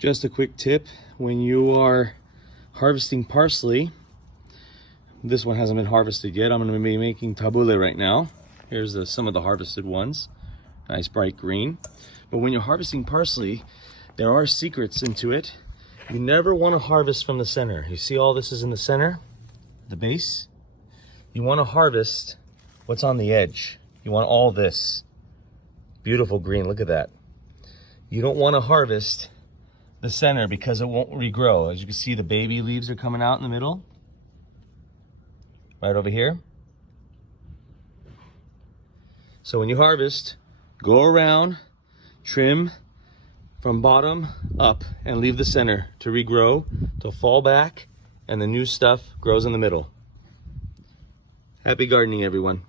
Just a quick tip, when you are harvesting parsley, this one hasn't been harvested yet. I'm going to be making tabbouleh right now. Here's some of the harvested ones. Nice bright green. But when you're harvesting parsley, there are secrets into it. You never want to harvest from the center. You see all this is in the center, the base? You want to harvest what's on the edge. You want all this beautiful green, look at that. You don't want to harvest the center because it won't regrow. As you can see, the baby leaves are coming out in the middle. Right over here. So when you harvest, go around, trim from bottom up and leave the center to regrow, to fall back, and the new stuff grows in the middle. Happy gardening, everyone.